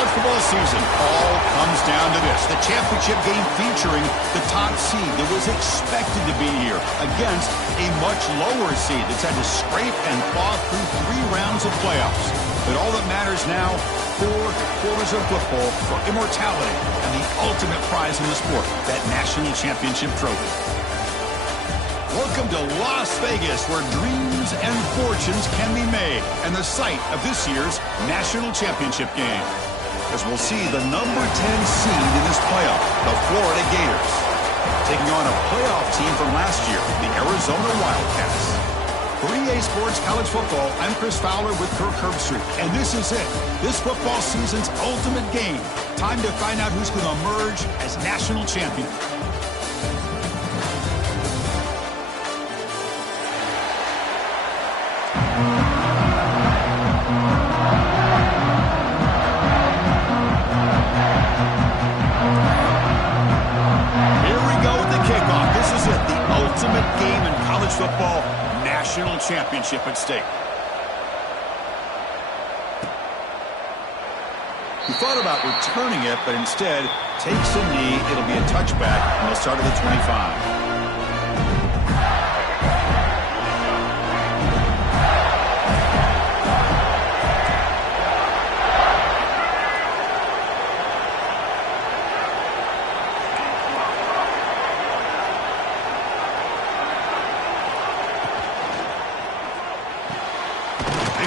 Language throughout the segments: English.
college football season all comes down to this. The championship game featuring the top seed that was expected to be here against a much lower seed that's had to scrape and claw through 3 rounds of playoffs. But all that matters now, 4 quarters of football for immortality and the ultimate prize in the sport, that national championship trophy. Welcome to Las Vegas, where dreams and fortunes can be made, and the site of this year's national championship game. As we'll see the number 10 seed in this playoff, the Florida Gators, taking on a playoff team from last year, the Arizona Wildcats. For EA Sports College Football, I'm Chris Fowler with Kirk Herbstreit, and this is it. This football season's ultimate game. Time to find out who's going to emerge as national champion. Ultimate game in college football, national championship at stake. He thought about returning it, but instead takes a knee. It'll be a touchback, and they'll start at the 25.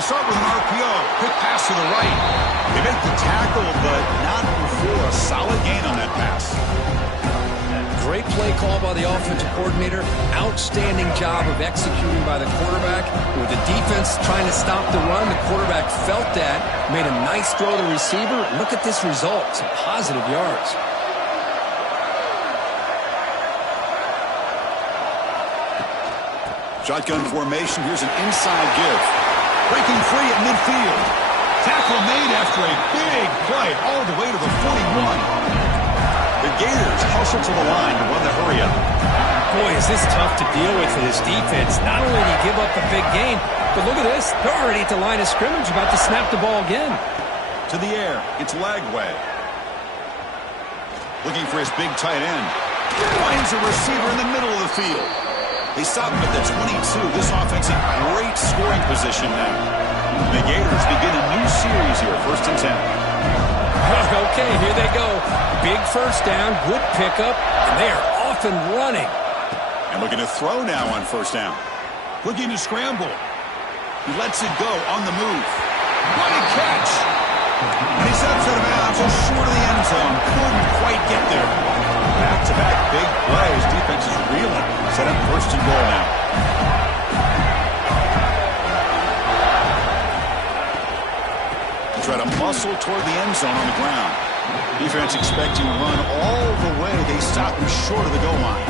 Start with an RPO. Quick pass to the right. They make the tackle, but not before a solid gain on that pass. Great play call by the offensive coordinator. Outstanding job of executing by the quarterback. With the defense trying to stop the run, the quarterback felt that, made a nice throw to the receiver. Look at this result. Some positive yards. Shotgun formation. Here's an inside give. Breaking free at midfield. Tackle made after a big play all the way to the 41. The Gators hustle to the line to run the hurry up. Boy, is this tough to deal with for this defense. Not only do you give up the big game, but look at this. They're already at the line of scrimmage about to snap the ball again. To the air. It's Lagway. Looking for his big tight end. Finds a receiver in the middle of the field. They stop him at the 22. This offense in great scoring position now. The Gators begin a new series here, 1st and 10. Okay, here they go. Big first down, good pickup, and they are off and running. And looking to throw now on 1st down. Looking to scramble. He lets it go on the move. What a catch! And he's outside of bounds, so short of the end zone. Couldn't quite get there. Back-to-back big plays. Defense is reeling. Set up 1st and goal now. They try to muscle toward the end zone on the ground. Defense expecting to run all the way. They stop him short of the goal line.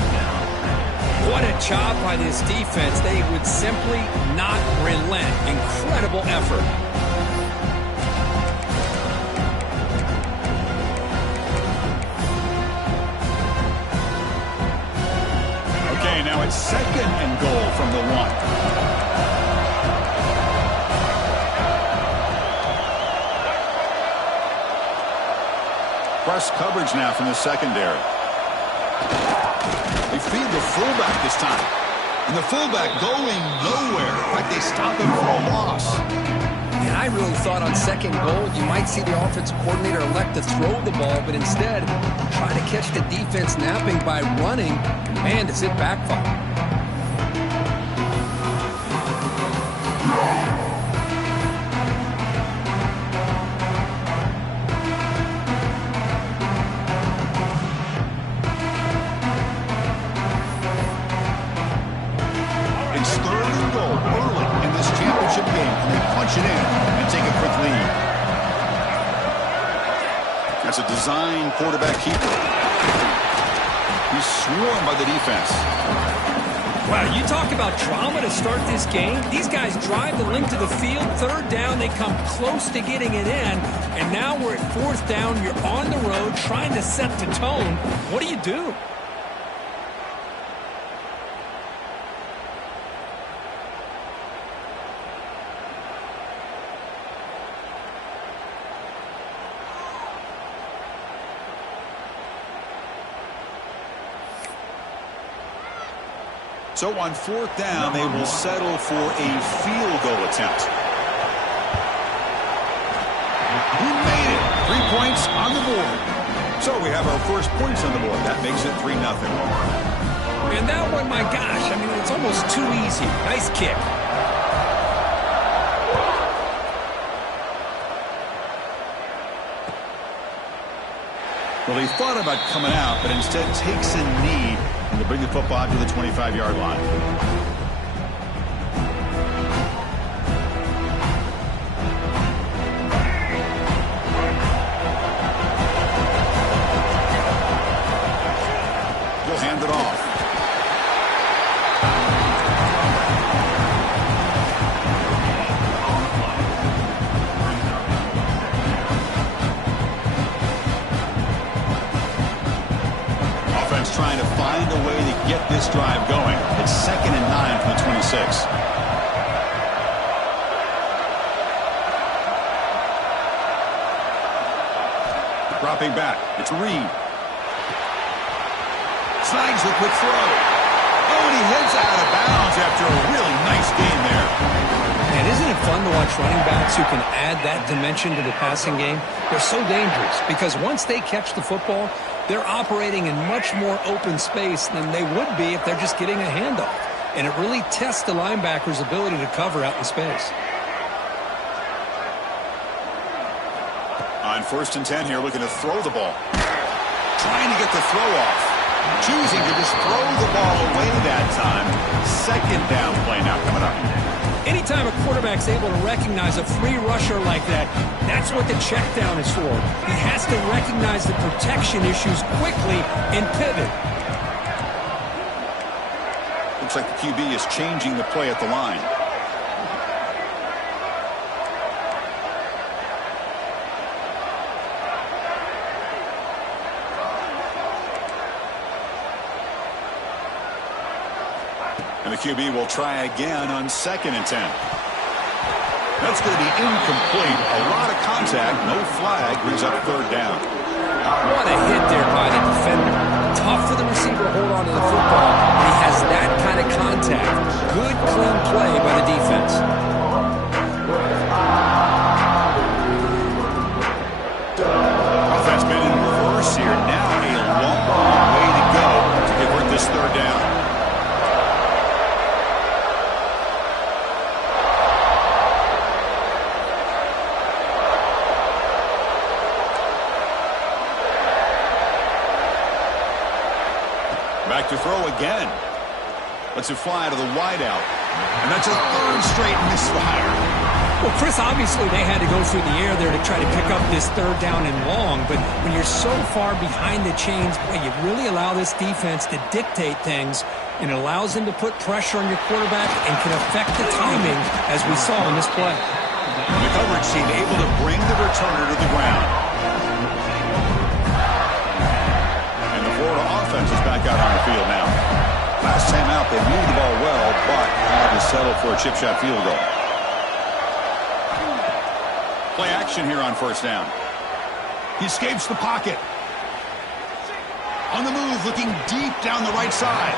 What a job by this defense. They would simply not relent. Incredible effort. Now it's 2nd and goal from the 1. Press coverage now from the secondary. They feed the fullback this time. And the fullback going nowhere. Like they stop him for a loss. And I really thought on 2nd goal, you might see the offensive coordinator elect to throw the ball, but instead try to catch the defense napping by running. Man, does it backfire. It's 3rd and goal early in this championship game, and they punch it in and take a quick lead. That's a design quarterback keeper. He's swarmed by the defense. Wow, you talk about drama to start this game. These guys drive the length of the field. 3rd down, they come close to getting it in. And now we're at 4th down. You're on the road trying to set the tone. What do you do? So on fourth down, they will settle for a field goal attempt. He made it. 3 points on the board. So we have our first points on the board. That makes it 3-0. And that one, my gosh, I mean, it's almost too easy. Nice kick. Well, he thought about coming out, but instead takes a knee and to bring the football to the 25-yard line. Hand it off. Offense trying to find a way to get this drive going. It's 2nd and 9 from the 26. Dropping back. It's Reed. Snags the quick throw. Oh, and he heads out of bounds after a really nice game there. And isn't it fun to watch running backs who can add that dimension to the passing game? They're so dangerous because once they catch the football, they're operating in much more open space than they would be if they're just getting a handoff. And it really tests the linebacker's ability to cover out in space. On 1st and 10 here, looking to throw the ball. Trying to get the throw off. Choosing to just throw the ball away that time. 2nd down play now coming up. Anytime a quarterback's able to recognize a free rusher like that, that's what the check down is for. He has to recognize the protection issues quickly and pivot. Looks like the QB is changing the play at the line. And the QB will try again on 2nd and 10. That's going to be incomplete. A lot of contact. No flag. Brings up 3rd down. What a hit there by the defender. Tough for the receiver to hold on to the football. He has that kind of contact. Good, clean play by the defense. Offense been in reverse here. Now a long way to go to convert this 3rd down. Back to throw again. Lets it fly to the wideout. And that's a 3rd straight misfire. Well, Chris, obviously they had to go through the air there to try to pick up this 3rd down and long. But when you're so far behind the chains, boy, you really allow this defense to dictate things. And it allows them to put pressure on your quarterback and can affect the timing, as we saw in this play. The coverage team able to bring the returner to the ground. Florida offense is back out on the field now. Last time out, they moved the ball well, but had to settle for a chip shot field goal. Play action here on 1st down. He escapes the pocket. On the move, looking deep down the right side.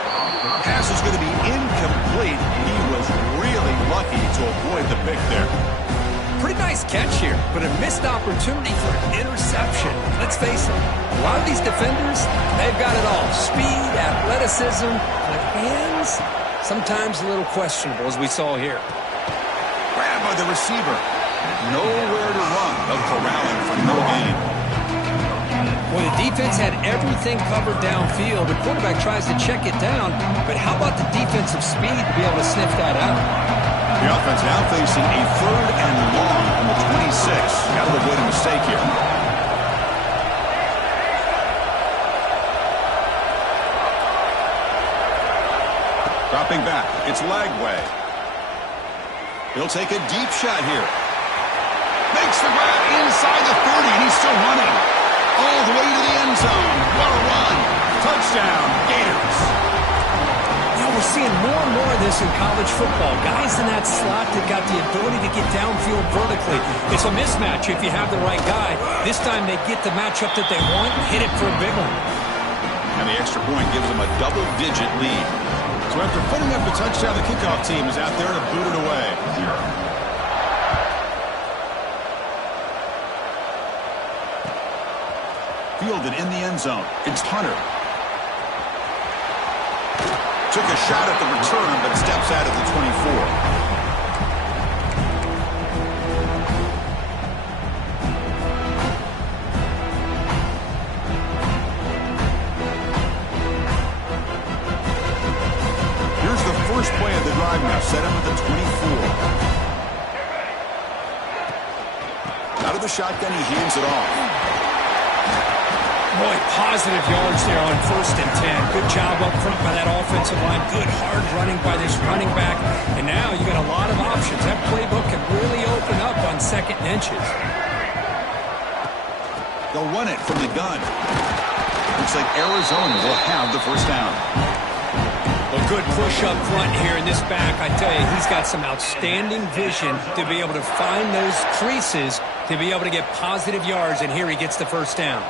Pass is going to be incomplete. He was really lucky to avoid the pick there. Pretty nice catch here, but a missed opportunity for an interception. Let's face it, a lot of these defenders, they've got it all. Speed, athleticism, but hands, sometimes a little questionable, as we saw here. Grabbed by the receiver. Nowhere to run. They'll corral him for no gain. Well, the defense had everything covered downfield. The quarterback tries to check it down, but how about the defensive speed to be able to sniff that out? The offense now facing a 3rd and long from the 26. Got to avoid a mistake here. Dropping back. It's Lagway. He'll take a deep shot here. Makes the grab inside the 30, and he's still running. All the way to the end zone. What a run. Touchdown, Gators. We're seeing more and more of this in college football. Guys in that slot that got the ability to get downfield vertically. It's a mismatch if you have the right guy. This time they get the matchup that they want and hit it for a big one. And the extra point gives them a double-digit lead. So after putting up a touchdown, the kickoff team is out there to boot it away. Fielded in the end zone. It's Hunter. Took a shot at the return, but steps out of the 24. First play of the drive now, set up at the 24. Out of the shotgun, he hands it off. Boy, positive yards there on 1st and 10. Good job up front by that offensive line. Good hard running by this running back. And now you got a lot of options. That playbook can really open up on 2nd and inches. They'll run it from the gun. Looks like Arizona will have the first down. A good push up front here in this back. I tell you, he's got some outstanding vision to be able to find those creases to be able to get positive yards, and here he gets the first down.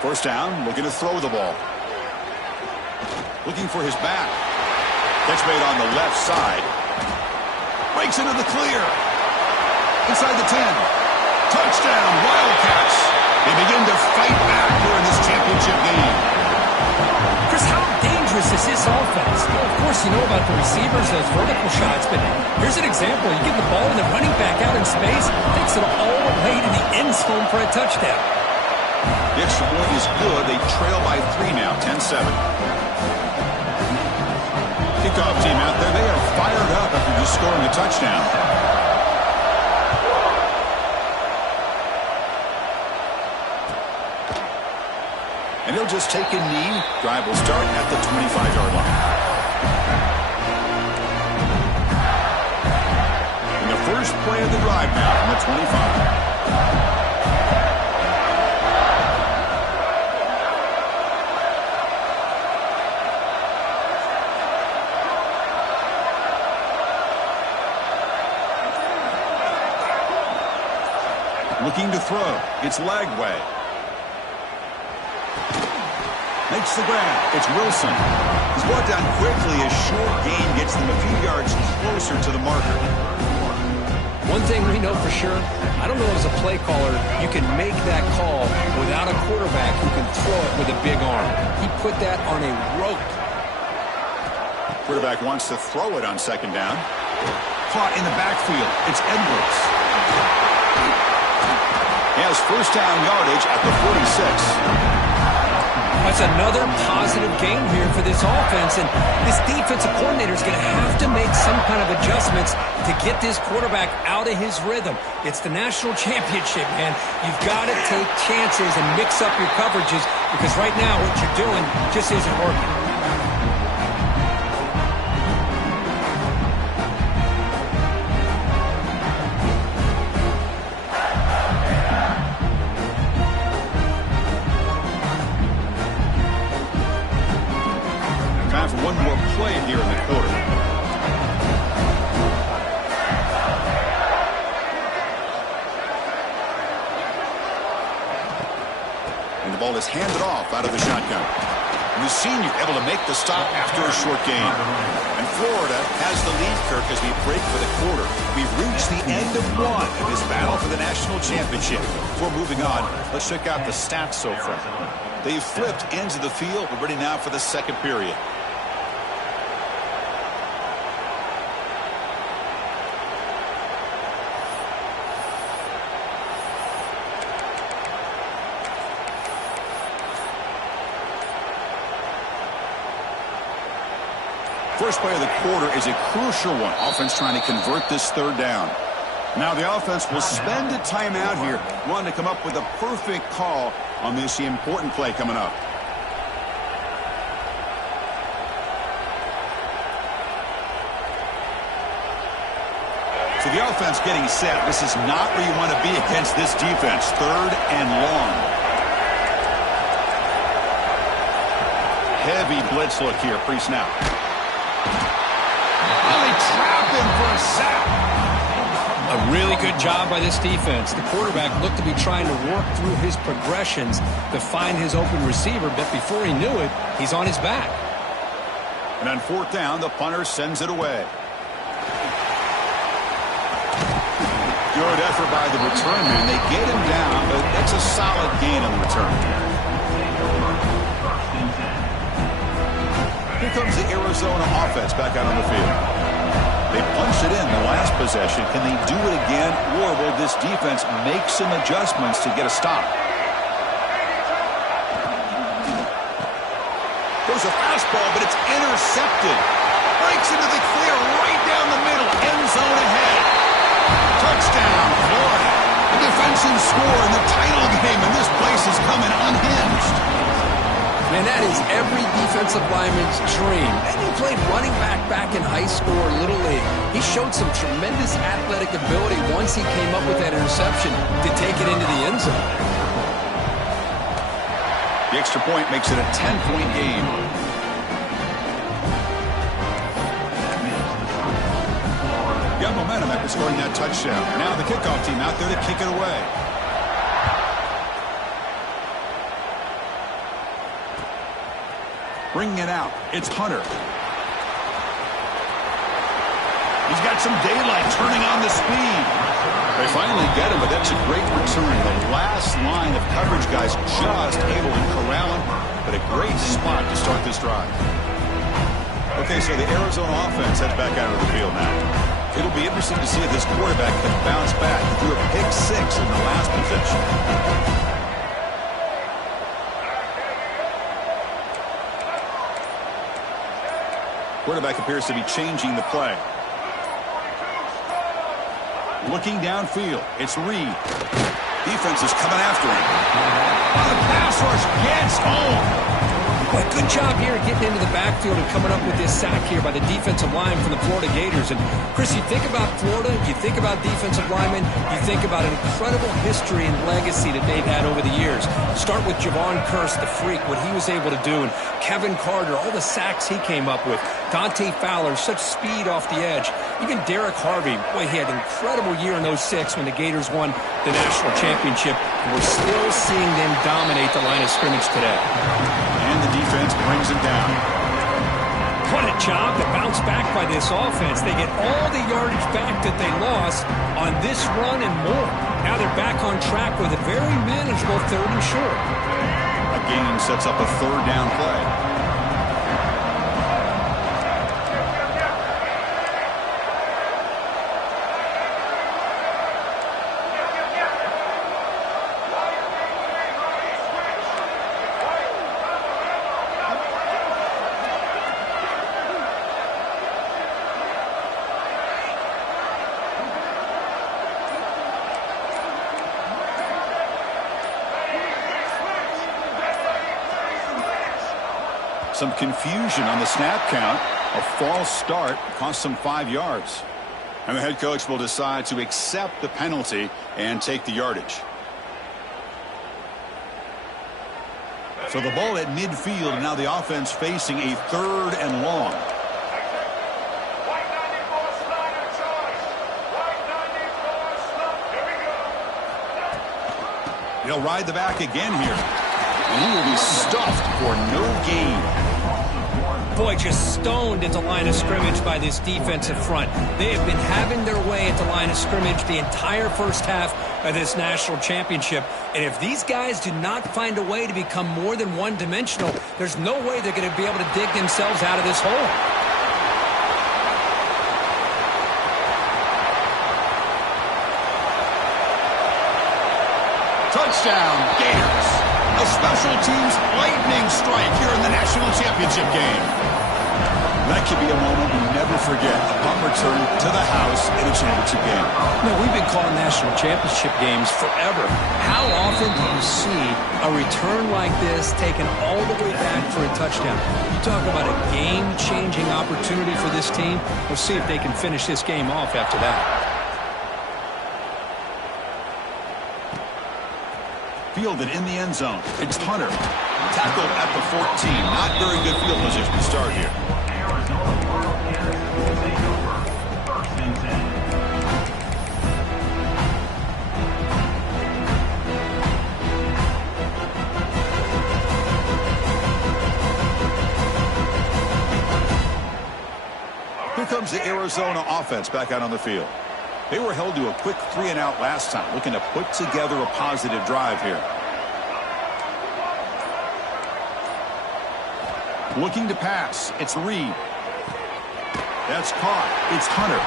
First down, looking to throw the ball. Looking for his back. Catch made on the left side. Breaks into the clear. Inside the 10. Touchdown, Wildcats. They begin to fight back here in this championship game. Chris, how dangerous is this offense? Well, of course, you know about the receivers, those vertical shots, but here's an example. You get the ball and the running back out in space, takes it all the way to the end zone for a touchdown. The extra point is good. They trail by 3 now, 10-7. Kickoff team out there, they are fired up after just scoring a touchdown. And he'll just take a knee. Drive will start at the 25-yard line. And the first play of the drive now on the 25. Looking to throw. It's Lagway. Makes the grab. It's Wilson. He's brought down quickly. A short gain gets them a few yards closer to the marker. One thing we know for sure, I don't know as a play caller, you can make that call without a quarterback who can throw it with a big arm. He put that on a rope. Quarterback wants to throw it on 2nd down. Caught in the backfield. It's Edwards. He has first down yardage at the 46. That's another positive game here for this offense, and this defensive coordinator is going to have to make some kind of adjustments to get this quarterback out of his rhythm. It's the national championship, man. You've got to take chances and mix up your coverages because right now what you're doing just isn't working. For one more play here in the quarter. And the ball is handed off out of the shotgun. And the senior able to make the stop after a short gain. And Florida has the lead, Kirk, as we break for the quarter. We've reached the end of one of this battle for the national championship. Before moving on, let's check out the stats so far. They've flipped into the field. We're ready now for the second period. First play of the quarter is a crucial one. Offense trying to convert this 3rd down. Now the offense will spend a timeout here, wanting to come up with a perfect call on this important play coming up. So the offense getting set. This is not where you want to be against this defense. 3rd and long. Heavy blitz look here, pre-snap. Trap him for a sack. A Really good job by this defense. The quarterback looked to be trying to work through his progressions to find his open receiver, but before he knew it, he's on his back. And on fourth down, the punter sends it away. Good effort by the return man. They get him down, but that's a solid gain on the return. Here comes the Arizona offense back out on the field. They punched it in the last possession. Can they do it again, or will this defense make some adjustments to get a stop? There's a fastball, but it's intercepted. Breaks into the clear right down the middle. End zone ahead. Touchdown, Florida. A defensive score in the title game, and this place is coming unhinged. Man, that is every defensive lineman's dream. And he played running back in high school or Little League. He showed some tremendous athletic ability once he came up with that interception to take it into the end zone. The extra point makes it a 10-point game. Got momentum after scoring that touchdown. Now the kickoff team out there to kick it away. Bringing it out, it's Hunter. He's got some daylight, turning on the speed. They finally get him, but that's a great return. The last line of coverage guys just able to corral him, but a great spot to start this drive. Okay, so the Arizona offense heads back out of the field now. It'll be interesting to see if this quarterback can bounce back. He threw a pick 6 in the last possession. Quarterback appears to be changing the play. Looking downfield, it's Reed. Defense is coming after him. The pass rush gets home. Boy, good job here getting into the backfield and coming up with this sack here by the defensive line from the Florida Gators. And, Chris, you think about Florida, you think about defensive linemen, you think about an incredible history and legacy that they've had over the years. Start with Javon Kearse, the freak, what he was able to do, and Kevin Carter, all the sacks he came up with. Dante Fowler, such speed off the edge. Even Derek Harvey, boy, he had an incredible year in 06 when the Gators won the national championship. And we're still seeing them dominate the line of scrimmage today. And the defense brings him down. What a job to bounce back by this offense. They get all the yardage back that they lost on this run and more. Now they're back on track with a very manageable 3rd and short. A gain sets up a 3rd down play. Some confusion on the snap count. A false start cost them 5 yards. And the head coach will decide to accept the penalty and take the yardage. So the ball at midfield, and now the offense facing a 3rd and long. He'll ride the back again here. And he will be stuffed for no gain. Boy, just stoned at the line of scrimmage by this defensive front. They have been having their way at the line of scrimmage the entire first half of this national championship. And if these guys do not find a way to become more than one-dimensional, there's no way they're going to be able to dig themselves out of this hole. Touchdown, Gators. A special teams lightning strike here in the national championship game. That could be a moment we never forget upon return to the house in a championship game. Man, we've been calling national championship games forever. How often do you see a return like this taken all the way back for a touchdown? You talk about a game-changing opportunity for this team. We'll see if they can finish this game off after that. Fielded in the end zone. It's Hunter. Tackled at the 14. Not very good field position to start here. Here comes the Arizona offense back out on the field. They were held to a quick 3-and-out last time, looking to put together a positive drive here. Looking to pass. It's Reed. That's caught. It's Hunter.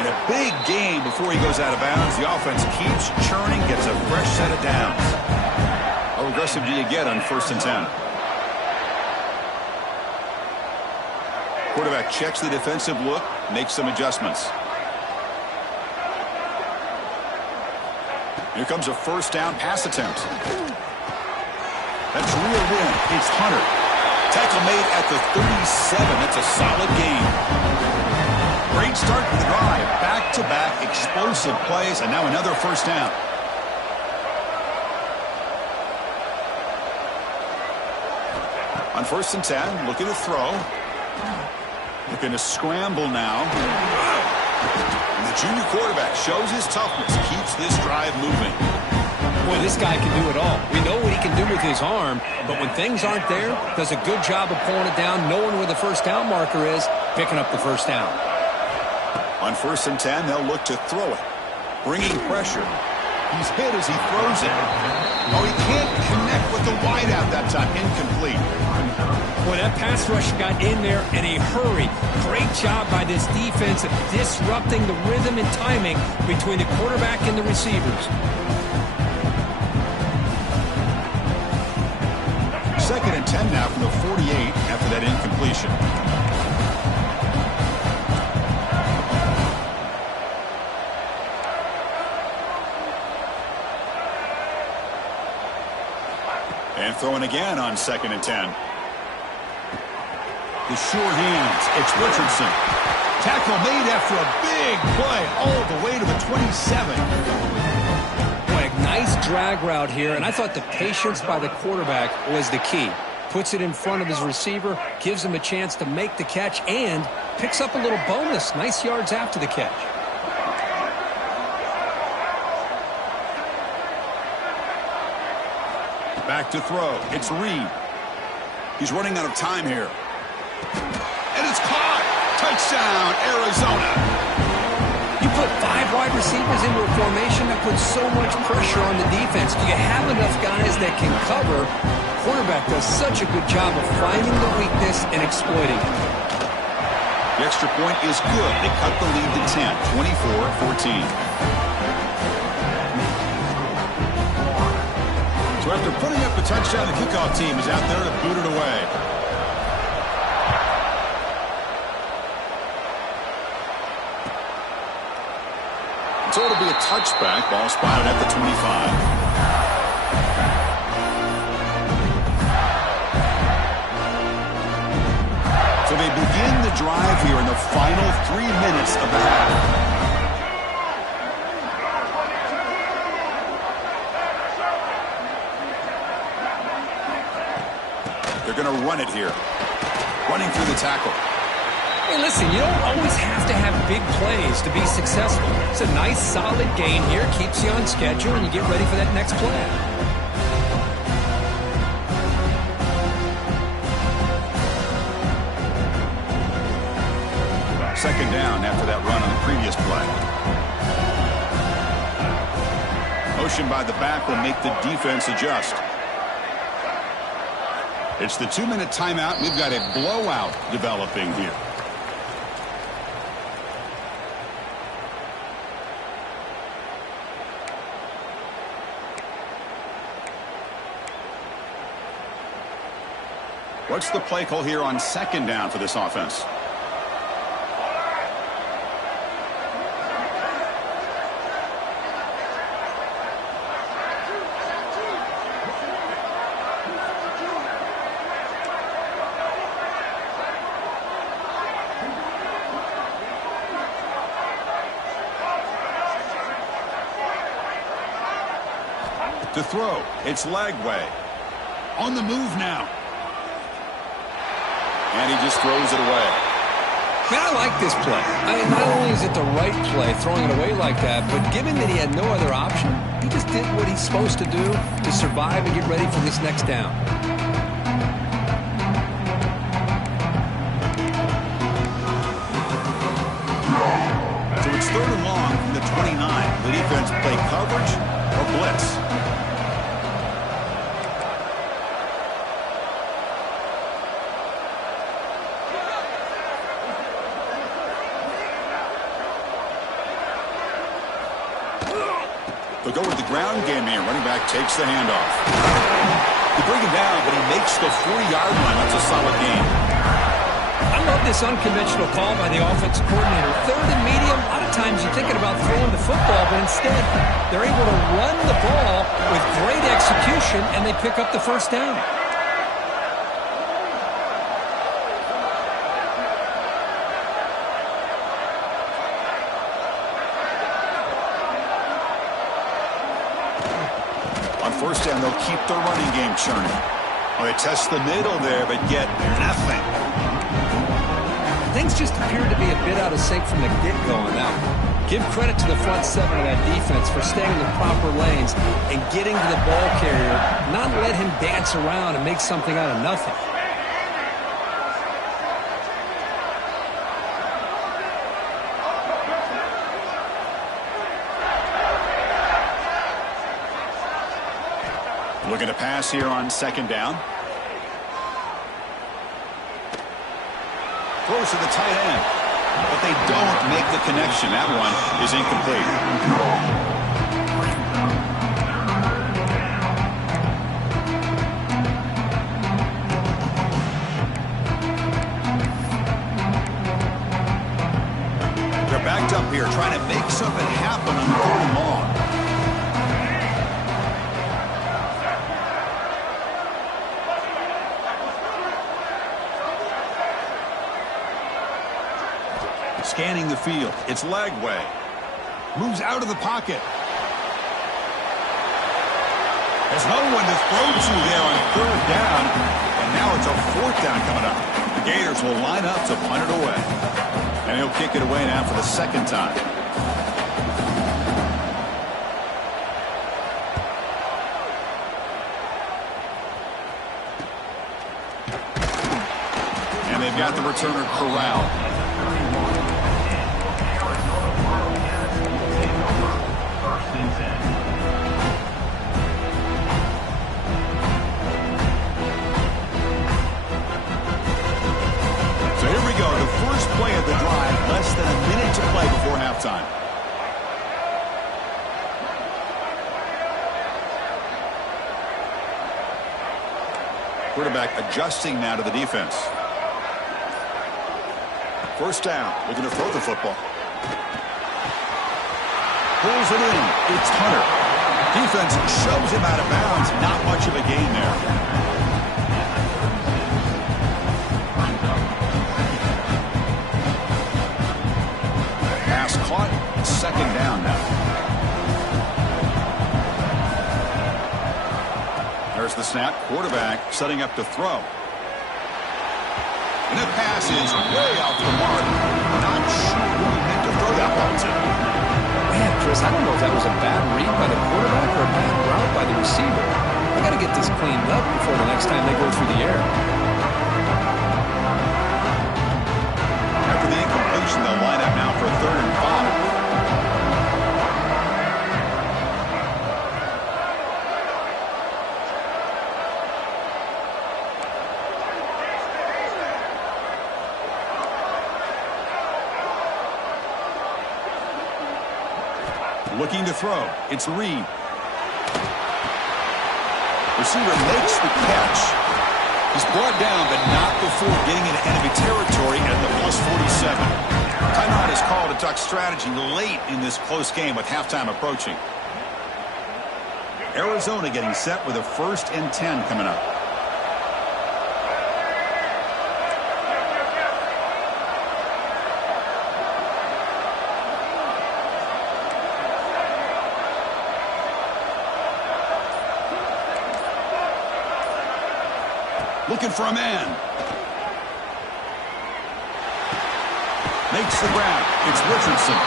And a big gain before he goes out of bounds. The offense keeps churning, gets a fresh set of downs. How aggressive do you get on 1st and 10? Quarterback checks the defensive look, makes some adjustments. Here comes a 1st down pass attempt. That's reeled in. It's Hunter. Tackle made at the 37. That's a solid gain. Great start to the drive. Back-to-back explosive plays, and now another 1st down. On 1st and 10, looking to throw. Looking to scramble now. And the junior quarterback shows his toughness, keeps this drive moving. Boy, this guy can do it all. We know what he can do with his arm, but when things aren't there, does a good job of pulling it down, knowing where the 1st down marker is, picking up the 1st down. On 1st and 10, they'll look to throw it. Bringing pressure. He's hit as he throws it. Oh, he can't connect with the wideout that time. Incomplete. Boy, that pass rush got in there in a hurry. Great job by this defense of disrupting the rhythm and timing between the quarterback and the receivers. 2nd and 10 now from the 48 after that incompletion. And throwing again on 2nd and 10. The sure hands. It's Richardson. Tackle made after a big play all the way to the 27. Boy, a nice drag route here, and I thought the patience by the quarterback was the key. Puts it in front of his receiver, gives him a chance to make the catch, and picks up a little bonus. Nice yards after the catch. Back to throw. It's Reed. He's running out of time here. And it's caught. Touchdown, Arizona. You put 5 wide receivers into a formation that puts so much pressure on the defense. Do you have enough guys that can cover? Quarterback does such a good job of finding the weakness and exploiting it. The extra point is good. They cut the lead to 10, 24-14. So after putting up the touchdown, the kickoff team is out there to boot it away. So it'll be a touchback. Ball spotted at the 25. So they begin the drive here in the final 3 minutes of the half. They're going to run it here. Running through the tackle. Hey, listen, you don't always have to have big plays to be successful. It's a nice, solid gain here. Keeps you on schedule, and you get ready for that next play. Second down after that run on the previous play. Motion by the back will make the defense adjust. It's the 2-minute timeout. We've got a blowout developing here. What's the play call here on 2nd down for this offense? To throw, it's Lagway. On the move now. And he just throws it away. Man, I like this play. I mean, not only is it the right play, throwing it away like that, but given that he had no other option, he just did what he's supposed to do to survive and get ready for this next down. So it's 3rd and long from the 29. The defense play coverage or blitz. They'll go with the ground game here. Running back takes the handoff. They bring him down, but he makes the 40-yard line. That's a solid gain. I love this unconventional call by the offensive coordinator. 3rd and medium, a lot of times you're thinking about throwing the football, but instead they're able to run the ball with great execution, and they pick up the first down. On first down, they'll keep their running game churning. Well, they test the middle there, but get nothing. Things just appeared to be a bit out of sync from the get-go on that one. Give credit to the front seven of that defense for staying in the proper lanes and getting to the ball carrier, not let him dance around and make something out of nothing. Looking to pass here on 2nd down. Throws to the tight end, but they don't make the connection. That one is incomplete. They're backed up here trying to make something happen on 3rd and long. Scanning the field. It's leg way. Moves out of the pocket. There's no one to throw to there on 3rd down. And now it's a 4th down coming up. The Gators will line up to punt it away. And he'll kick it away now for the 2nd time. And they've got the returner corralled. So here we go, the first play of the drive, less than a minute to play before halftime. Quarterback adjusting now to the defense. First down, looking to throw the football. Pulls it in, it's Hunter. Defense shoves him out of bounds, not much of a gain there. Pass caught, 2nd down now. There's the snap, quarterback setting up to throw. And the pass is way off the mark. Not sure who he meant to throw that ball to. Man, Chris, I don't know if that was a bad read by the quarterback or a bad route by the receiver. I got to get this cleaned up before the next time they go through the air. After the incompletion, they'll line up now for 3rd and 5. Looking to throw. It's Reed. Receiver makes the catch. He's brought down, but not before getting into enemy territory at the +47. Timeout is called to talk strategy late in this close game with halftime approaching. Arizona getting set with a 1st and 10 coming up. Looking for a man. Makes the grab. It's Richardson.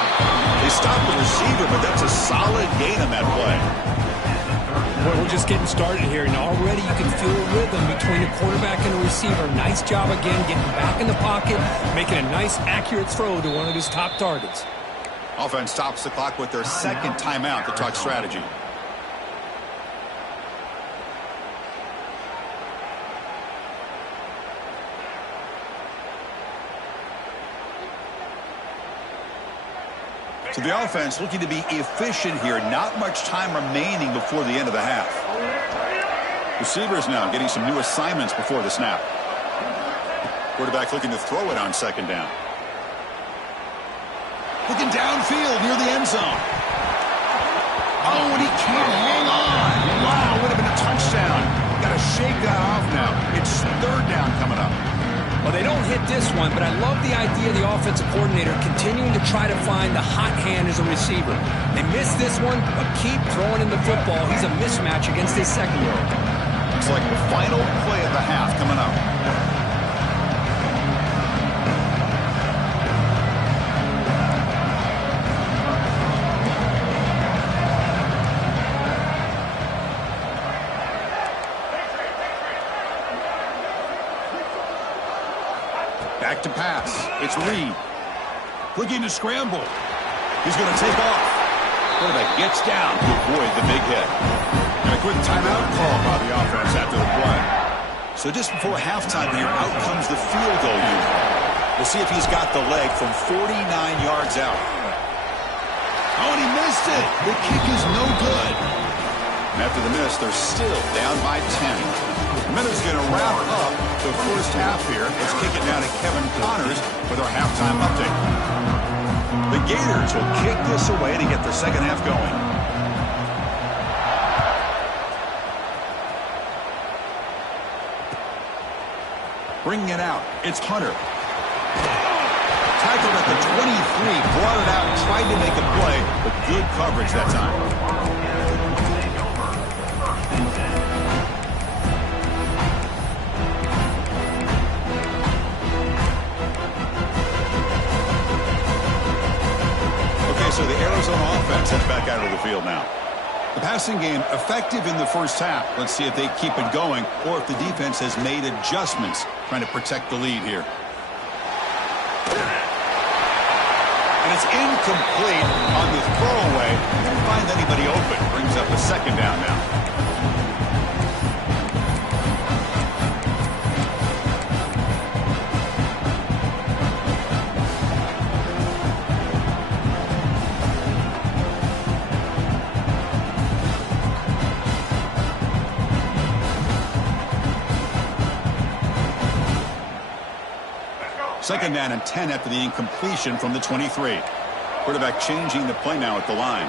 They stop the receiver, but that's a solid gain on that play. Well, we're just getting started here, and already you can feel a rhythm between the quarterback and the receiver. Nice job again getting back in the pocket, making a nice, accurate throw to one of his top targets. Offense stops the clock with their second timeout to talk strategy. So the offense looking to be efficient here. Not much time remaining before the end of the half. Receivers now getting some new assignments before the snap. Quarterback looking to throw it on second down. Looking downfield near the end zone. Oh, and he can't hang on. Wow, would have been a touchdown. Got to shake that off now. It's third down coming up. Well, they don't hit this one, but I love the idea of the offensive coordinator continuing to try to find the hot hand as a receiver. They missed this one, but keep throwing him the football. He's a mismatch against his secondary. Looks like the final play of the half coming up. Back to pass. It's Reed. Looking to scramble. He's going to take off. Quarterback gets down to avoid the big hit. And a quick timeout call by the offense after the play. So just before halftime here, out comes the field goal unit. We'll see if he's got the leg from 49 yards out. Oh, and he missed it. The kick is no good. And after the miss, they're still down by 10. Minutes going to wrap up the first half here. Let's kick it down to Kevin Connors with our halftime update. The Gators will kick this away to get the second half going. Bringing it out, it's Hunter. Tackled at the 23, brought it out, tried to make a play, but good coverage that time. So the Arizona offense heads back out of the field now. The passing game effective in the first half. Let's see if they keep it going or if the defense has made adjustments trying to protect the lead here. And it's incomplete on the throwaway. Didn't find anybody open. Brings up a second down now. Second down and 10 after the incompletion from the 23. Quarterback changing the play now at the line.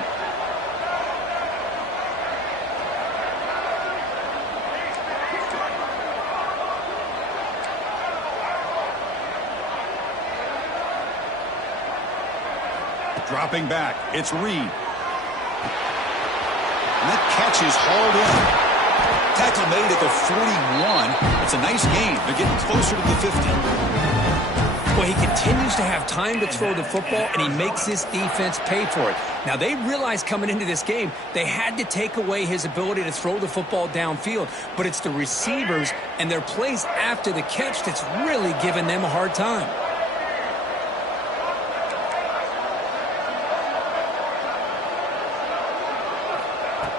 Dropping back, it's Reed. And that catch is hauled in. Tackle made at the 41. It's a nice gain. They're getting closer to the 50. Well, he continues to have time to throw the football, and he makes his defense pay for it. Now, they realized coming into this game they had to take away his ability to throw the football downfield, but it's the receivers and their plays after the catch that's really giving them a hard time.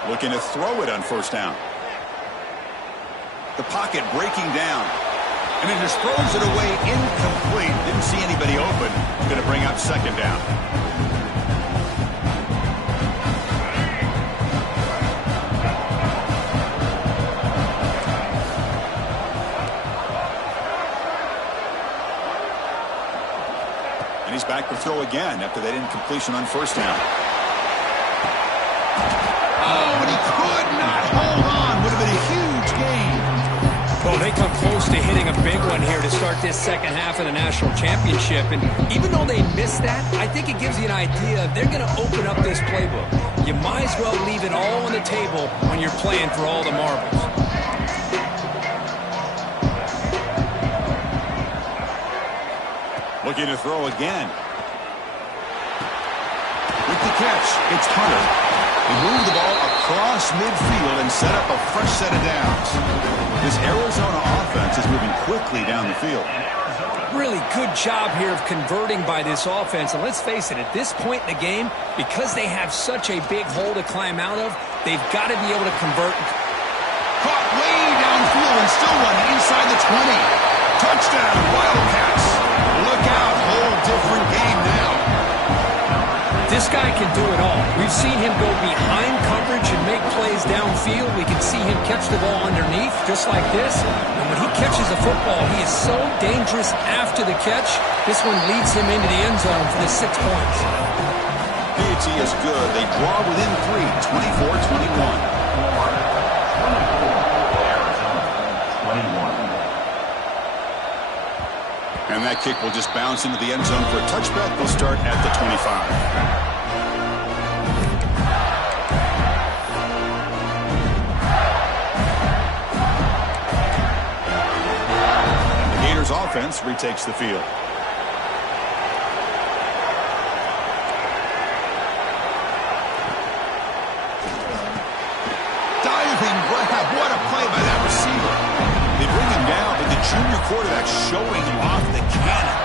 Looking to throw it on first down. The pocket breaking down. And it just throws it away incomplete. Didn't see anybody open. Going to bring up second down. And he's back to throw again after that incompletion on first down. Oh, and he could not hold on. Would have been a huge gain. Well, they come close to hitting a big one here to start this second half of the national championship. And even though they missed that, I think it gives you an idea they're going to open up this playbook. You might as well leave it all on the table when you're playing for all the marbles. Looking to throw again. With the catch, it's Hunter. They move the ball across midfield and set up a fresh set of downs. This Arizona offense is moving quickly down the field. Really good job here of converting by this offense. And let's face it, at this point in the game, because they have such a big hole to climb out of, they've got to be able to convert. Caught way downfield and still running inside the 20. Touchdown, Wildcats. Look out, whole different game now. This guy can do it all. We've seen him go behind coverage and make plays downfield. We can see him catch the ball underneath, just like this. And when he catches a football, he is so dangerous after the catch. This one leads him into the end zone for the 6 points. P.A.T. is good. They draw within 3, 24-21. And that kick will just bounce into the end zone for a touchback. They'll start at the 25. The Gators offense retakes the field. Diving grab. What a play by that receiver. They bring him down, but the junior quarterback showing off the cannon.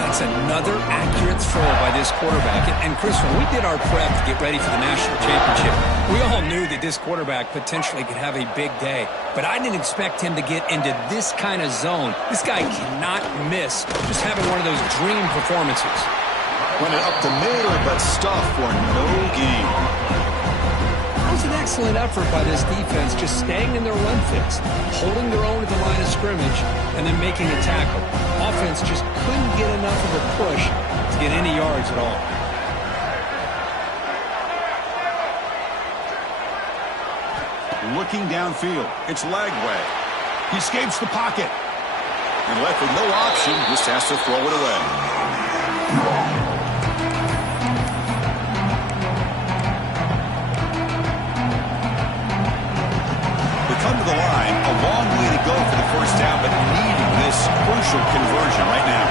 That's another accurate throw by this quarterback. And Chris, when we did our prep to get ready for the national championship, we all knew that this quarterback potentially could have a big day. But I didn't expect him to get into this kind of zone. This guy cannot miss. Just having one of those dream performances. Running up the middle, but stuffed for no gain. That was an excellent effort by this defense, just staying in their run fix, holding their own at the line of scrimmage, and then making a tackle. Offense just couldn't get enough of a push to get any yards at all. Looking downfield, it's Lagway. He escapes the pocket. And left with no option, just has to throw it away. Come to the line, a long way to go for the first down, but needing this crucial conversion right now.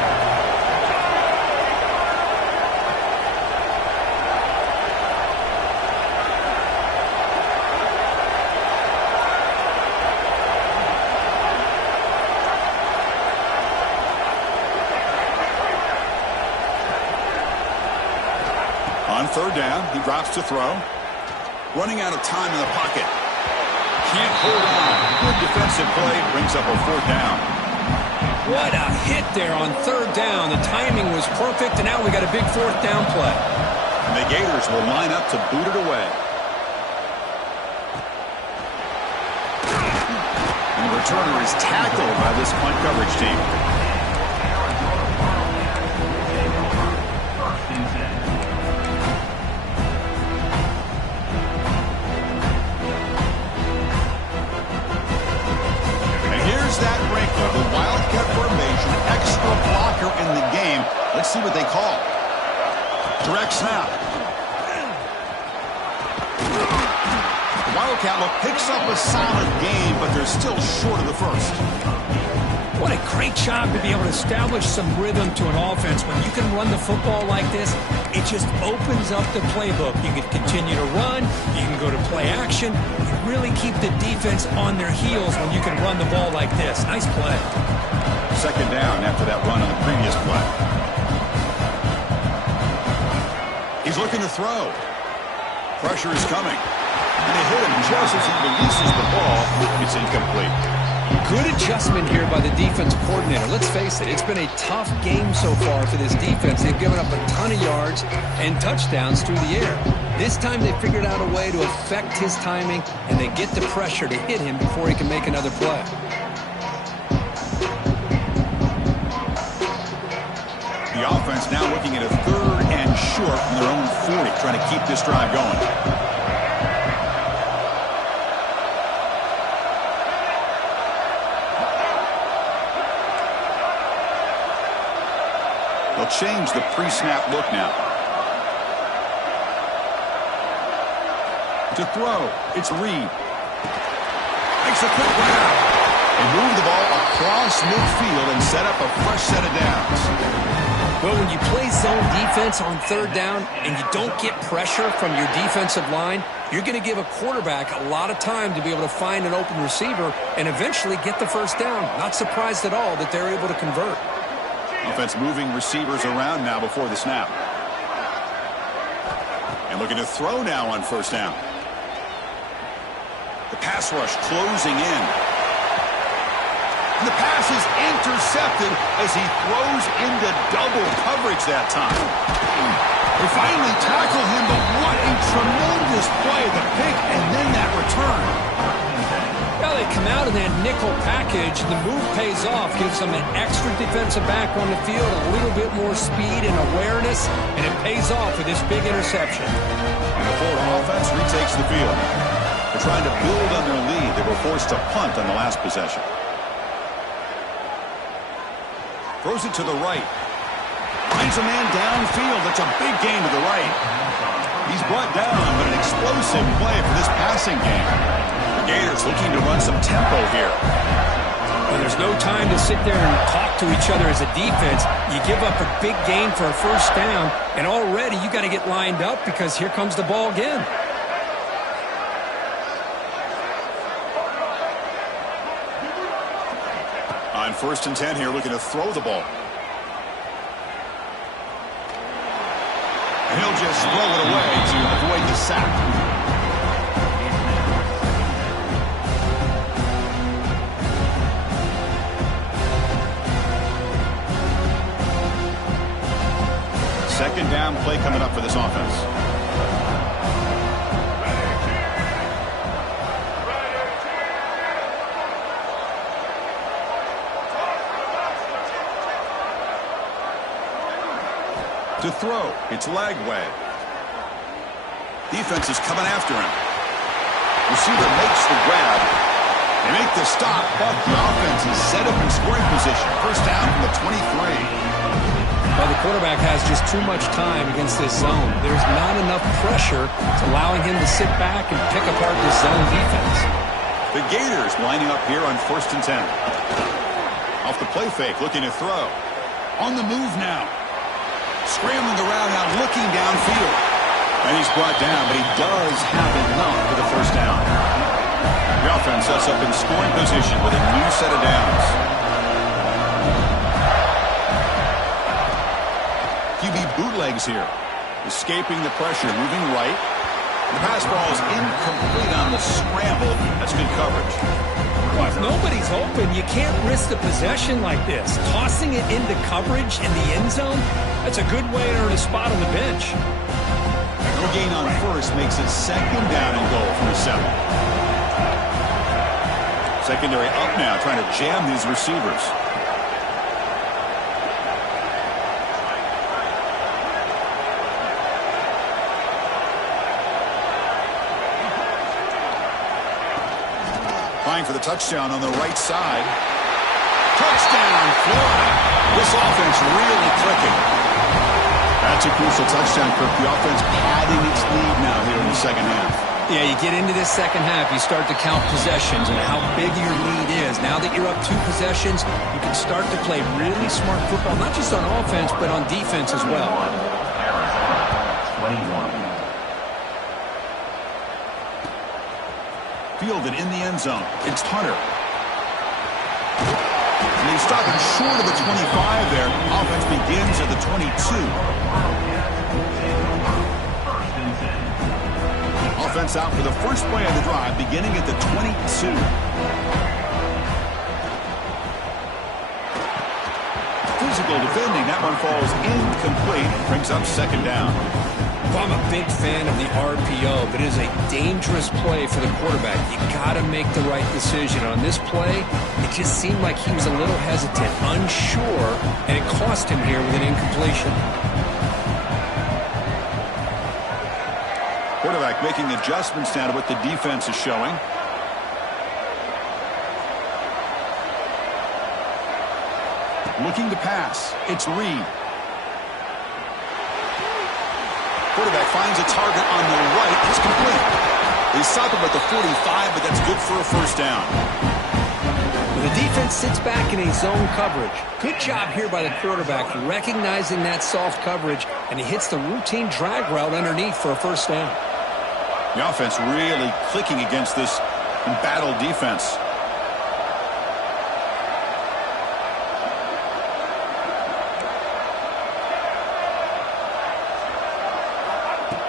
On third down, he drops to throw. Running out of time in the pocket. Can't hold on. Good defensive play. Brings up a fourth down. What a hit there on third down. The timing was perfect, and now we got a big fourth down play. And the Gators will line up to boot it away. And the returner is tackled by this punt coverage team. That wrinkle, the Wildcat formation, extra blocker in the game. Let's see what they call. Direct snap. The Wildcat look picks up a solid game, but they're still short of the first. What a great job to be able to establish some rhythm to an offense. When you can run the football like this, it just opens up the playbook. You can continue to run. You can go to play action. You really keep the defense on their heels when you can run the ball like this. Nice play. Second down after that run on the previous play. He's looking to throw. Pressure is coming. And they hit him just as he releases the ball. It's incomplete. Good adjustment here by the defense coordinator. Let's face it, it's been a tough game so far for this defense. They've given up a ton of yards and touchdowns through the air. This time they figured out a way to affect his timing, and they get the pressure to hit him before he can make another play. The offense now looking at a third and short from their own 40, trying to keep this drive going. They'll change the pre-snap look now. To throw, it's Reed. Makes a quick grab. They move the ball across midfield and set up a fresh set of downs. Well, when you play zone defense on third down and you don't get pressure from your defensive line, you're going to give a quarterback a lot of time to be able to find an open receiver and eventually get the first down. Not surprised at all that they're able to convert. Offense moving receivers around now before the snap. And looking to throw now on first down. The pass rush closing in. And the pass is intercepted as he throws into double coverage that time. They finally tackle him, but what a tremendous play. The pick and then that return. Well, they come out in that nickel package. The move pays off, gives them an extra defensive back on the field, a little bit more speed and awareness, and it pays off with this big interception. And the Florida offense retakes the field. They're trying to build on their lead. They were forced to punt on the last possession. Throws it to the right. Finds a man downfield. That's a big gain to the right. He's brought down, but an explosive play for this passing game. The Gators looking to run some tempo here. Well, there's no time to sit there and talk to each other as a defense. You give up a big gain for a first down, and already you got to get lined up because here comes the ball again. On 1st and 10 here, looking to throw the ball. And he'll just throw it away to avoid the sack. Second down play coming up for this offense. To throw, it's Lagway. Defense is coming after him. Receiver makes the grab. They make the stop, but the offense is set up in scoring position. First down from the 23. Well, the quarterback has just too much time against this zone. There's not enough pressure allowing him to sit back and pick apart this zone defense. The Gators lining up here on 1st and 10. Off the play fake, looking to throw. On the move now. Scrambling around now, looking downfield. And he's brought down, but he does have enough for the first down. The offense sets up in scoring position with a new set of downs. QB bootlegs here. Escaping the pressure, moving right. The pass ball is incomplete on the scramble. That's good coverage. Well, if nobody's open, you can't risk the possession like this. Tossing it into coverage in the end zone, that's a good way to earn a spot on the bench. No gain on first makes it second down and goal from the 7. Secondary up now, trying to jam these receivers. For the touchdown on the right side. Touchdown, Florida. This offense really clicking. That's a crucial touchdown, Kirk. The offense padding its lead now here in the second half. Yeah, you get into this second half, you start to count possessions and how big your lead is. Now that you're up 2 possessions, you can start to play really smart football, not just on offense, but on defense as well. 21. Fielded in the end zone. It's Hunter. And they stop him short of the 25 there. Offense begins at the 22. Offense out for the first play of the drive, beginning at the 22. Physical defending. That one falls incomplete. Brings up second down. I'm a big fan of the RPO, but it is a dangerous play for the quarterback. You got to make the right decision. On this play, it just seemed like he was a little hesitant, unsure, and it cost him here with an incompletion. Quarterback making adjustments now to what the defense is showing. Looking to pass. It's Reed. Quarterback finds a target on the right. It's complete. They stop him at the 45, but that's good for a first down. The defense sits back in a zone coverage. Good job here by the quarterback, recognizing that soft coverage, and he hits the routine drag route underneath for a first down. The offense really clicking against this embattled defense.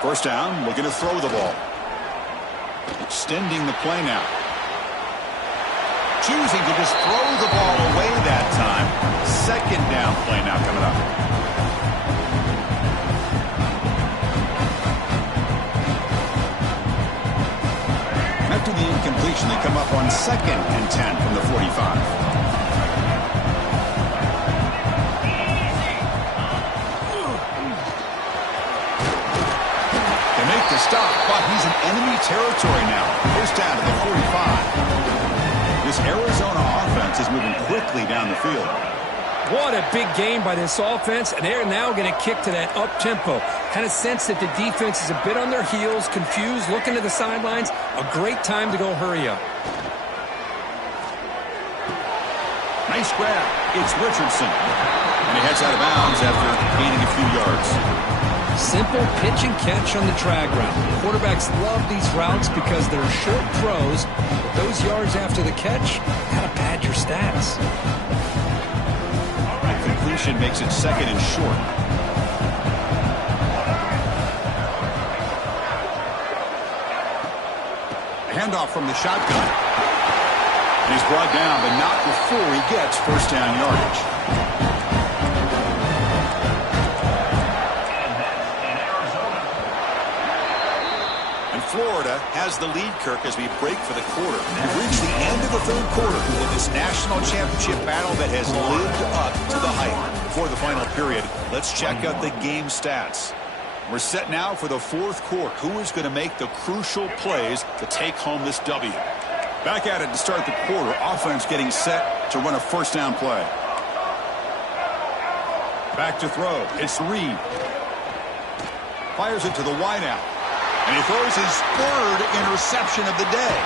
First down, looking to throw the ball. Extending the play now. Choosing to just throw the ball away that time. Second down play now coming up. After the incompletion, they come up on 2nd and 10 from the 45. To stop, but he's in enemy territory now. First down to the 45. This Arizona offense is moving quickly down the field. What a big game by this offense, and they're now going to kick to that up-tempo. Kind of sense that the defense is a bit on their heels, confused, looking to the sidelines. A great time to go hurry up. Nice grab. It's Richardson. And he heads out of bounds after gaining a few yards. Simple pitch and catch on the drag route. Quarterbacks love these routes because they're short throws, but those yards after the catch kind of pad your stats. Completion makes it 2nd and short. Handoff from the shotgun. And he's brought down, but not before he gets first down yardage. Florida has the lead, Kirk, as we break for the quarter. We've reached the end of the third quarter in this national championship battle that has lived up to the hype. Before the final period, let's check out the game stats. We're set now for the fourth quarter. Who is going to make the crucial plays to take home this W? Back at it to start the quarter. Offense getting set to run a first down play. Back to throw. It's Reed. Fires it to the wideout. And he throws his 3rd interception of the day.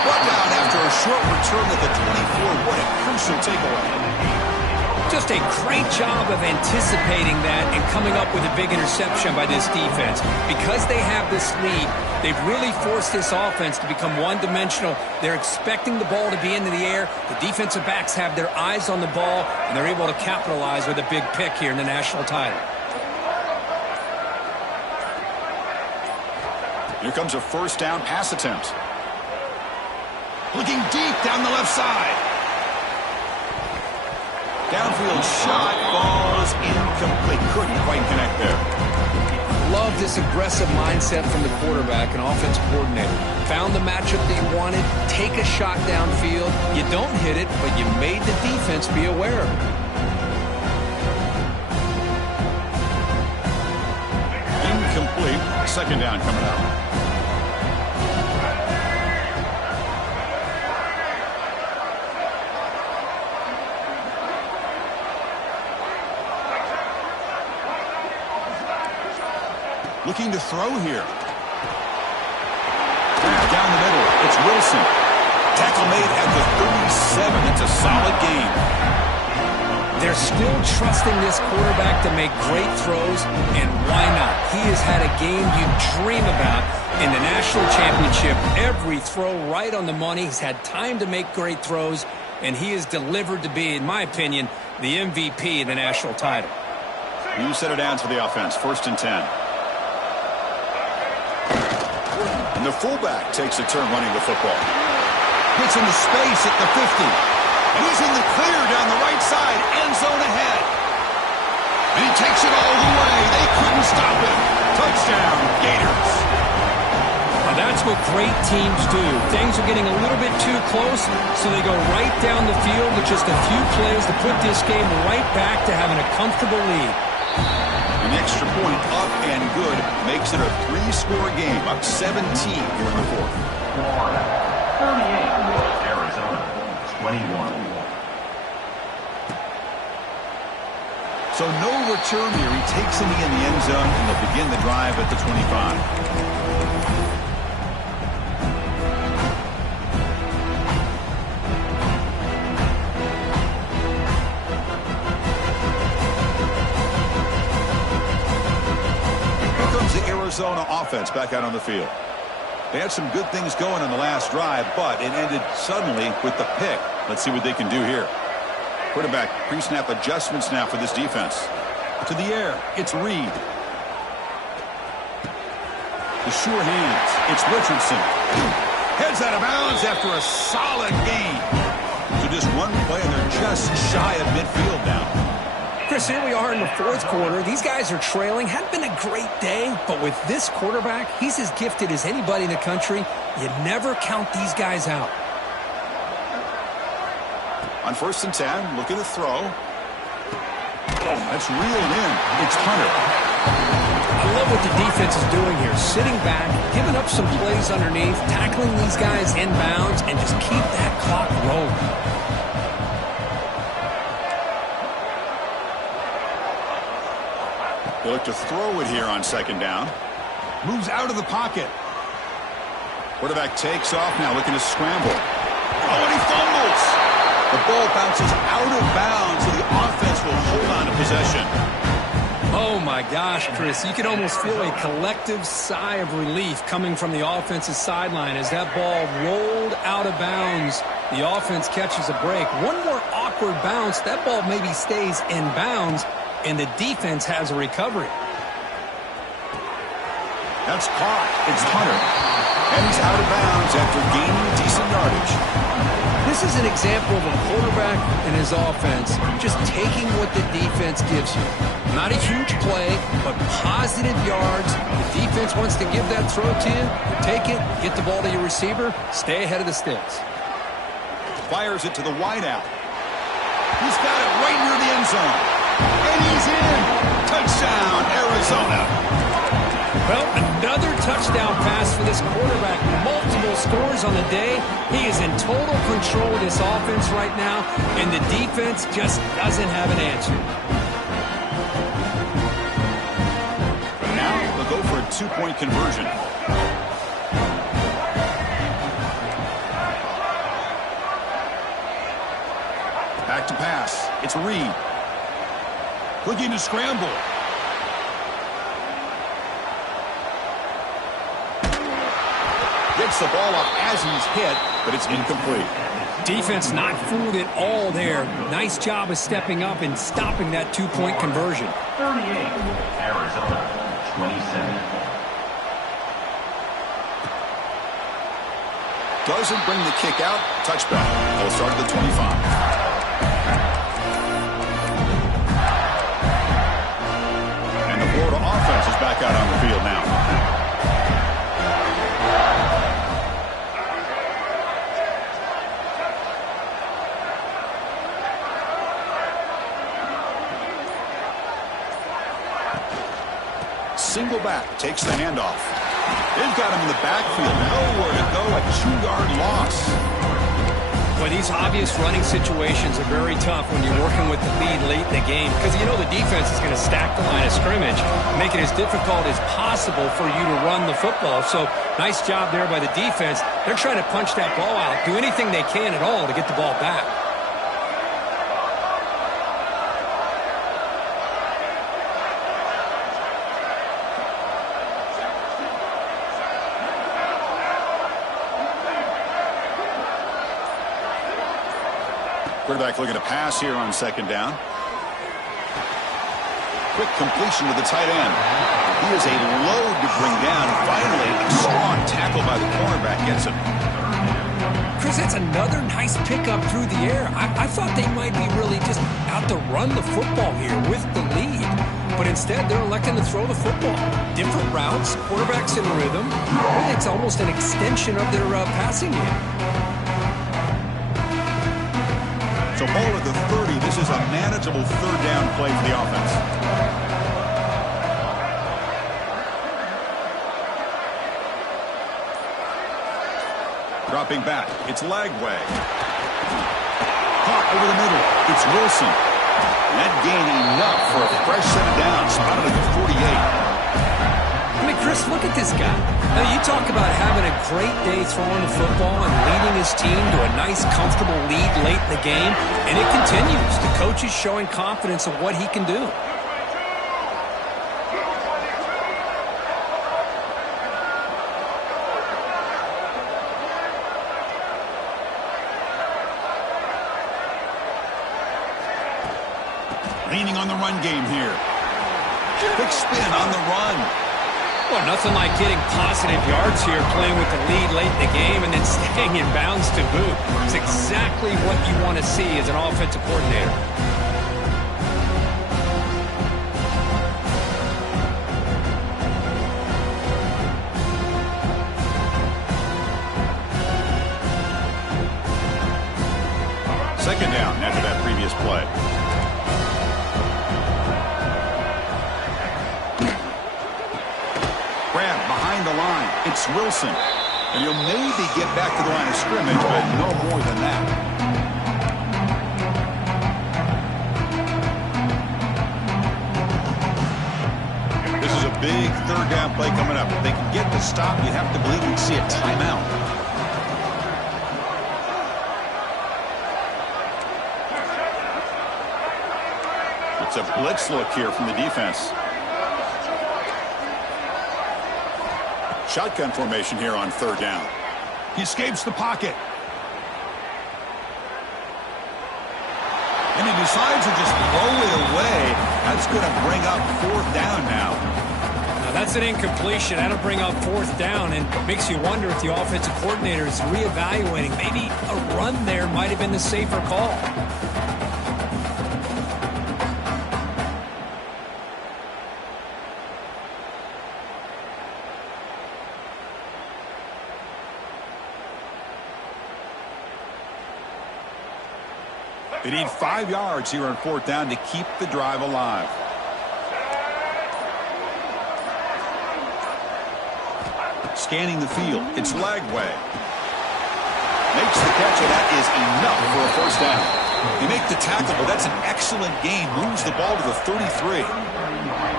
Brought down after a short return at the 24. What a crucial takeaway. Just a great job of anticipating that and coming up with a big interception by this defense. Because they have this lead, they've really forced this offense to become one-dimensional. They're expecting the ball to be into the air. The defensive backs have their eyes on the ball, and they're able to capitalize with a big pick here in the national title. Here comes a first down pass attempt. Looking deep down the left side. Downfield shot falls incomplete. Couldn't quite connect there. Love this aggressive mindset from the quarterback and offense coordinator. Found the matchup that you wanted. Take a shot downfield. You don't hit it, but you made the defense be aware of it. Incomplete. Second down coming up. Looking to throw here. Down the middle. It's Wilson. Tackle made at the 37. It's a solid game. They're still trusting this quarterback to make great throws, and why not? He has had a game you dream about in the national championship. Every throw right on the money. He's had time to make great throws, and he is delivered to be, in my opinion, the MVP in the national title. You set it down to the offense. 1st and 10. And the fullback takes a turn running the football. Gets into space at the 50. And he's in the clear down the right side. End zone ahead. And he takes it all the way. They couldn't stop him. Touchdown, Gators. Now that's what great teams do. Things are getting a little bit too close, so they go right down the field with just a few plays to put this game right back to having a comfortable lead. An extra point up and good makes it a 3-score game, up 17 here in the fourth. Florida 38, Arizona 21. So no return here. He takes him in the end zone, and they'll begin the drive at the 25. comes the Arizona offense back out on the field. They had some good things going on the last drive, but it ended suddenly with the pick. Let's see what they can do here. Quarterback pre-snap adjustments now for this defense. To the air, it's Reed. The sure hands, it's Richardson. Heads out of bounds after a solid gain. So just one play, and they're just shy of midfield now. Chris, here we are in the fourth quarter. These guys are trailing. Hadn't been a great day, but with this quarterback, he's as gifted as anybody in the country. You never count these guys out. On 1st and 10, looking to throw. That's reeled in. It's Hunter. I love what the defense is doing here. Sitting back, giving up some plays underneath, tackling these guys in bounds, and just keep that clock rolling. They look to throw it here on 2nd down. Moves out of the pocket. Quarterback takes off now, looking to scramble. Oh, and he fumbles. The ball bounces out of bounds, so the offense will hold on to possession. Oh, my gosh, Chris. You can almost feel a collective sigh of relief coming from the offensive sideline as that ball rolled out of bounds. The offense catches a break. One more awkward bounce. That ball maybe stays in bounds, and the defense has a recovery. That's caught. It's Hunter. And he's out of bounds after gaining decent yardage. This is an example of a quarterback and his offense just taking what the defense gives you. Not a huge play, but positive yards. The defense wants to give that throw to you. You take it, get the ball to your receiver, stay ahead of the sticks. Fires it to the wideout. He's got it right near the end zone. And he's in. Touchdown, Arizona. Well, another touchdown pass for this quarterback. Multiple scores on the day. He is in total control of this offense right now, and the defense just doesn't have an answer. Now they'll go for a 2-point conversion. Back to pass. It's Reed. Looking to scramble. Gets the ball up as he's hit, but it's incomplete. Defense not fooled at all there. Nice job of stepping up and stopping that 2-point conversion. 38, Arizona, 27. Doesn't bring the kick out. Touchback. They'll start at the 25. Florida offense is back out on the field now. Single back, takes the handoff. They've got him in the backfield. Nowhere to go, a 2-yard loss. But these obvious running situations are very tough when you're working with the lead late in the game because you know the defense is going to stack the line of scrimmage, make it as difficult as possible for you to run the football. So nice job there by the defense. They're trying to punch that ball out, do anything they can at all to get the ball back. Quarterback looking to pass here on 2nd down. Quick completion to the tight end. He is a load to bring down. Finally, a strong tackle by the cornerback gets him. Chris, that's another nice pickup through the air. I thought they might be really just out to run the football here with the lead. But instead, they're electing to throw the football. Different routes, quarterbacks in rhythm. It's almost an extension of their passing game. So ball at the 30. This is a manageable 3rd down play for the offense. Dropping back. It's Lagway. Caught over the middle. It's Wilson. That gain enough for a fresh set of downs. Spotted at the 48. I mean, Chris, look at this guy. Now, you talk about having a great day throwing the football and leading his team to a nice, comfortable lead late in the game, and it continues. The coach is showing confidence of what he can do. leaning on the run game here. Quick spin on the run. Well, nothing like getting positive yards here, playing with the lead late in the game and then staying in bounds to boot. It's exactly what you want to see as an offensive coordinator. Second down after that previous play. Grab behind the line. It's Wilson. And he'll maybe get back to the line of scrimmage, but no more than that. This is a big third down play coming up. If they can get the stop, you have to believe we'd see a timeout. It's a blitz look here from the defense. Shotgun formation here on third down. He escapes the pocket. And he decides to just throw it away. That's going to bring up fourth down now. Now that's an incompletion. That'll bring up fourth down and makes you wonder if the offensive coordinator is reevaluating. Maybe a run there might have been the safer call. They need 5 yards here on fourth down to keep the drive alive. Scanning the field. It's Lagway. Makes the catch, and that is enough for a first down. They make the tackle, but that's an excellent gain. Moves the ball to the 33.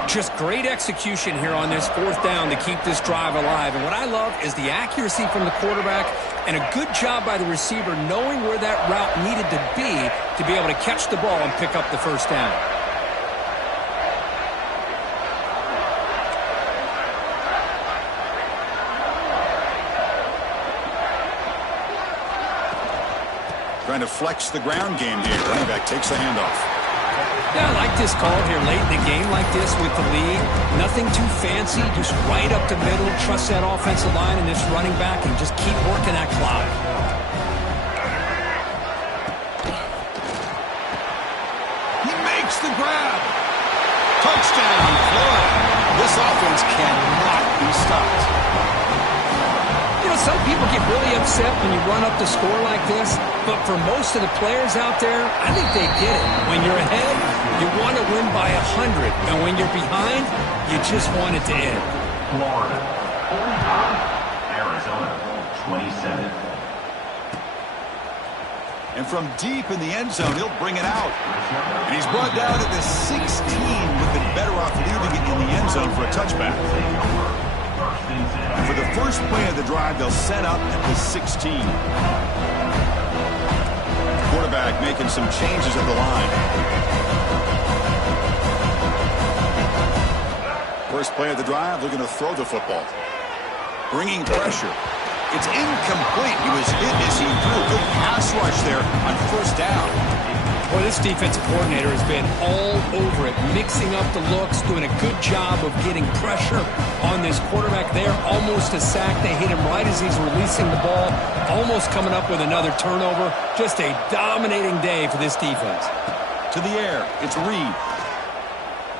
Just great execution here on this fourth down to keep this drive alive. And what I love is the accuracy from the quarterback and a good job by the receiver knowing where that route needed to be able to catch the ball and pick up the first down. Trying to flex the ground game here. Running back takes the handoff. Yeah, I like this call here late in the game like this with the lead. Nothing too fancy, just right up the middle. Trust that offensive line and this running back and just keep working that clock. He makes the grab. Touchdown, Florida. This offense cannot be stopped. You know, some people get really upset when you run up the score like this, but for most of the players out there, I think they get it. When you're ahead, you want to win by 100, and when you're behind, you just want it to end. Florida, 45. Arizona, 27. And from deep in the end zone, he'll bring it out. And he's brought down to the 16. Would have been better off leaving it in the end zone for a touchback. And for the first play of the drive, they'll set up at the 16. Quarterback making some changes at the line. First play of the drive, looking to throw the football. Bringing pressure. It's incomplete. He was hit as he threw a good pass rush there on first down. Boy, this defensive coordinator has been all over it, mixing up the looks, doing a good job of getting pressure on this quarterback there. Almost a sack. They hit him right as he's releasing the ball, almost coming up with another turnover. Just a dominating day for this defense. To the air, it's Reed.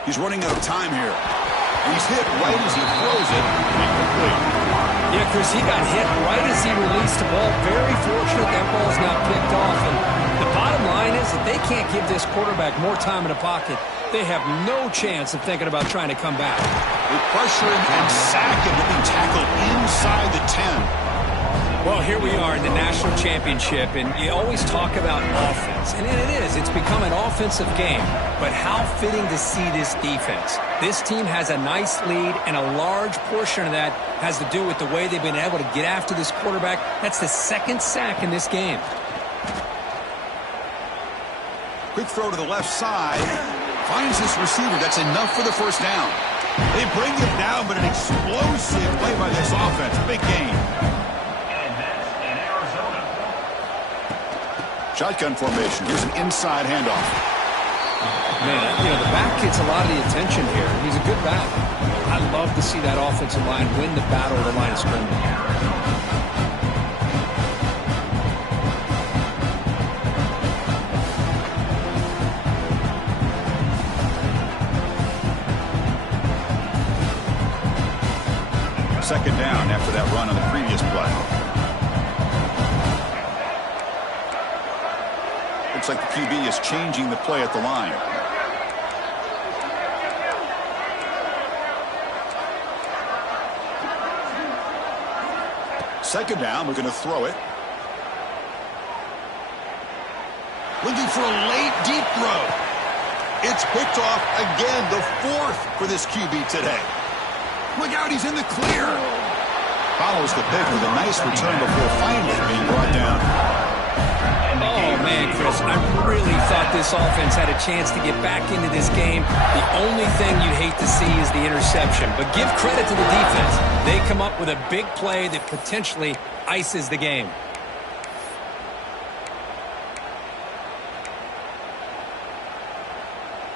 He's running out of time here. And he's hit right as he throws it. Incomplete. Yeah, Chris, he got hit right as he released the ball. Very fortunate that ball's not picked off. And the bottom line is that they can't give this quarterback more time in the pocket. They have no chance of thinking about trying to come back. They pressure him and sack him, being tackled inside the 10. Well, here we are in the national championship, and you always talk about offense. And it is. It's become an offensive game. But how fitting to see this defense. This team has a nice lead, and a large portion of that has to do with the way they've been able to get after this quarterback. That's the second sack in this game. Quick throw to the left side. Finds this receiver. That's enough for the first down. They bring him down, but an explosive play by this offense. Big game. Shotgun formation. Here's an inside handoff. Man, the back gets a lot of the attention here. He's a good back. I love to see that offensive line win the battle at the line of scrimmage. Second down after that run on the previous play. Looks like the QB is changing the play at the line. Second down, we're going to throw it. Looking for a late, deep throw. It's picked off again, the fourth for this QB today. Look out, he's in the clear. Follows the pick with a nice return before finally being brought down. Oh, man, Chris, I really thought this offense had a chance to get back into this game. The only thing you'd hate to see is the interception. But give credit to the defense. They come up with a big play that potentially ices the game.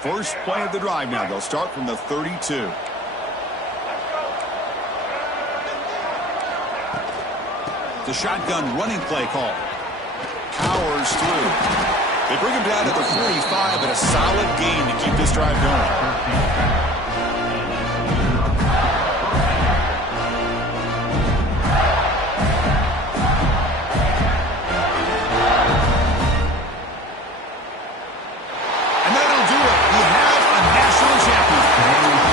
First play of the drive now. They'll start from the 32. The shotgun running play call. Powers through. They bring him down to the 45, but a solid gain to keep this drive going. And that'll do it. We have a national champion.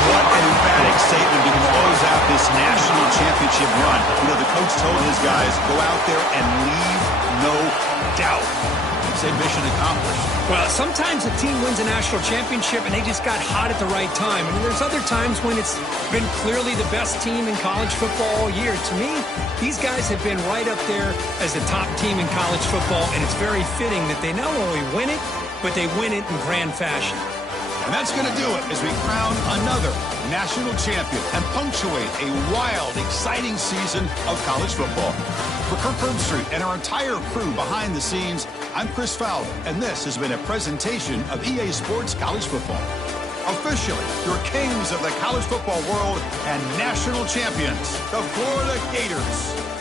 What an emphatic statement to close out this national championship run. The coach told his guys, go out there and leave no doubt. Say mission accomplished. Well, sometimes a team wins a national championship and they just got hot at the right time. And there's other times when it's been clearly the best team in college football all year. To me, these guys have been right up there as the top team in college football, and it's very fitting that they not only win it, but they win it in grand fashion. And that's going to do it as we crown another national champion and punctuate a wild, exciting season of college football. For Kirk Herbstreit and our entire crew behind the scenes, I'm Chris Fowler, and this has been a presentation of EA Sports College Football. Officially, your kings of the college football world and national champions, the Florida Gators.